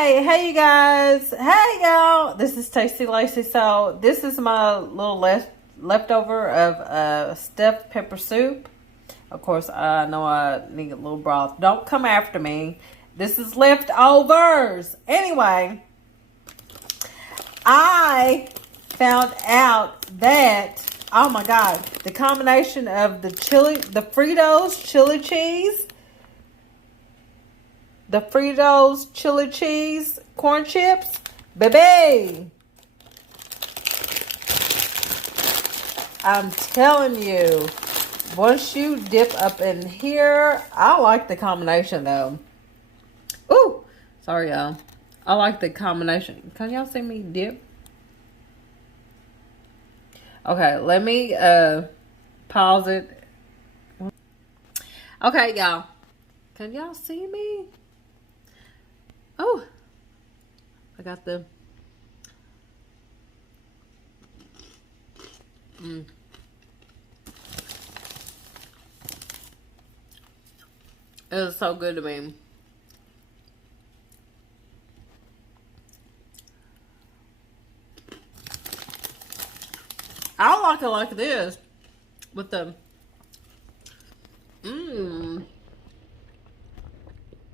Hey you guys. Hey y'all. This is Tasty Lacey. So this is my little leftover of stuffed pepper soup. Of course, I know I need a little broth. Don't come after me. This is leftovers. Anyway, I found out that, oh my God, the combination of the Fritos chili cheese, the Fritos chili cheese corn chips, baby. I'm telling you, once you dip up in here, I like the combination though. Ooh, sorry y'all. I like the combination. Can y'all see me dip? Okay, let me pause it. Okay, y'all. Can y'all see me? Oh, I got the It was so good to me. I like it like this with the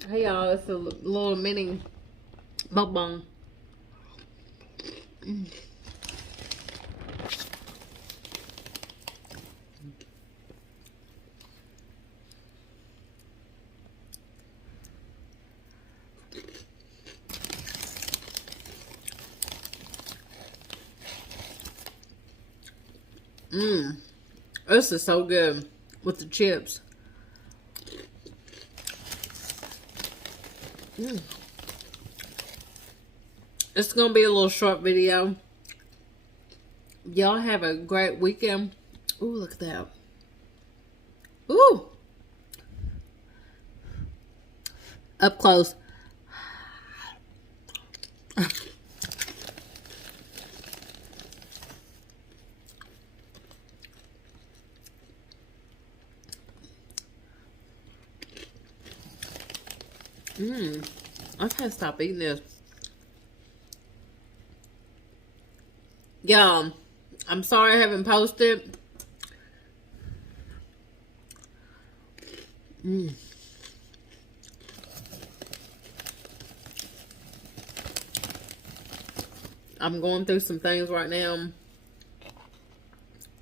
Hey y'all, it's a little mini mukbang. This is so good with the chips. It's gonna be a little short video. Y'all have a great weekend. Ooh, look at that. Ooh. Up close. I can't stop eating this. Y'all, I'm sorry I haven't posted. I'm going through some things right now.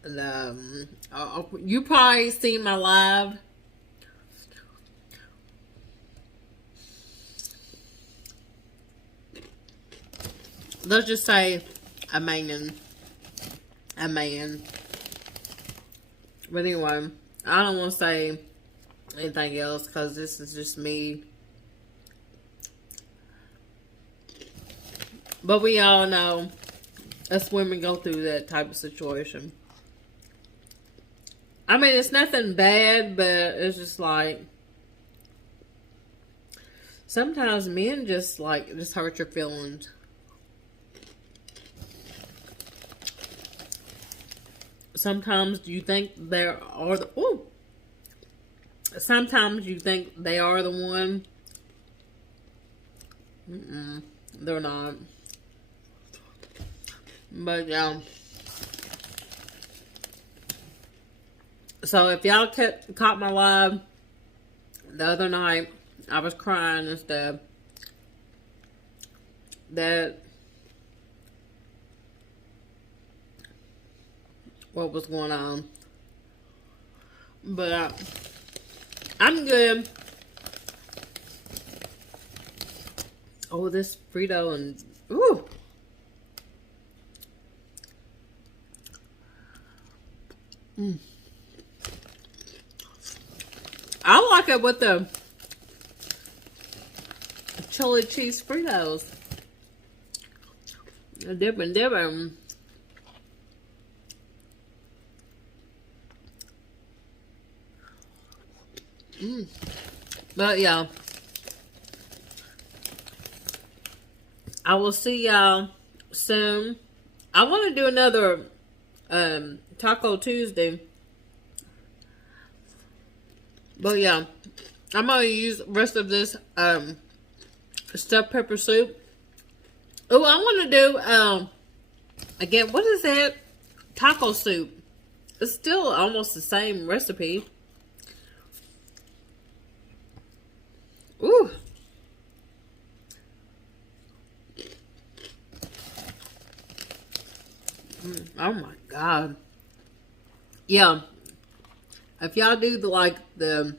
And, you probably seen my live. Let's just say a man. But anyway, I don't want to say anything else because this is just me. But we all know us women go through that type of situation. I mean, it's nothing bad, but it's just like sometimes men just hurt your feelings. Sometimes you think sometimes you think they are the one. They're not. But yeah. So if y'all caught my live the other night, I was crying and stuff. What was going on. But I'm good. Oh, this Frito and ooh. I like it with the chili cheese Fritos. Dipping. But yeah, I will see y'all soon. I want to do another Taco Tuesday. But yeah, I'm going to use the rest of this stuffed pepper soup. Oh, I want to do, again, what is that? Taco soup. It's still almost the same recipe. Ooh. Oh my God. Yeah. If y'all do the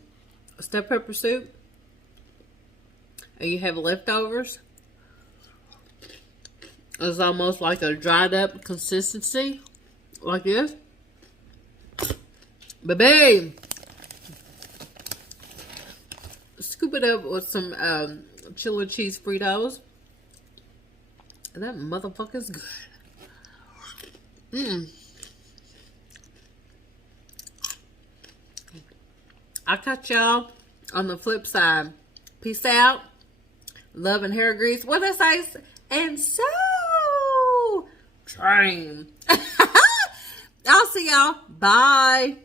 stuffed pepper soup and you have leftovers, it's almost like a dried up consistency, like this. Baby, scoop it up with some chili cheese Fritos, and that motherfucker's good. I'll catch y'all on the flip side. Peace out. Love and hair grease. What did I say? And so train. I'll see y'all. Bye.